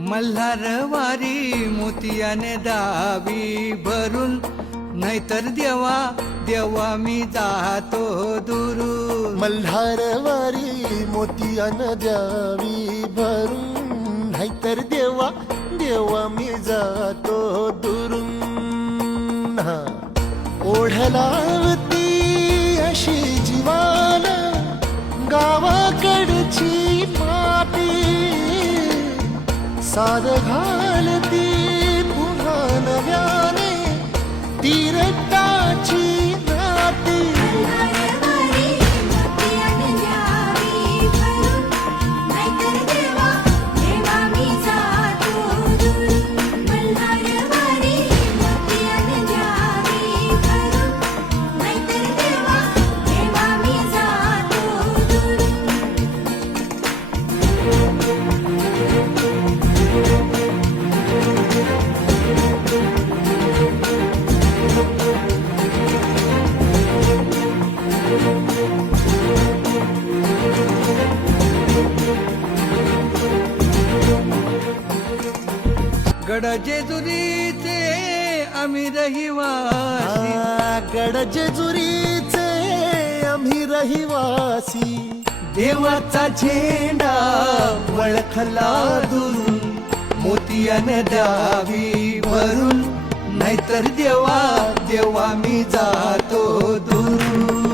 मल्हारवारी मोतियाने दावी भरून, नाहीतर देवा देवा मी जातो दुरून. मल्हारवारी मोतियानं द्यावी भरून, नाहीतर देवा देवा मी जातो दुरून. ओढलावती अशी जीवान गावाकडची माती, साद घालती पुन्हा नव्याने तीरटाची नाती. गड जेजुरीचे आम्ही रहिवासी, गड जेजुरीचे आम्ही रहिवासी. देवाचा झेंडा वळखला दुरून, मोतियाने द्यावी भरून, नाहीतर देवा देवा मी जातो दुरून.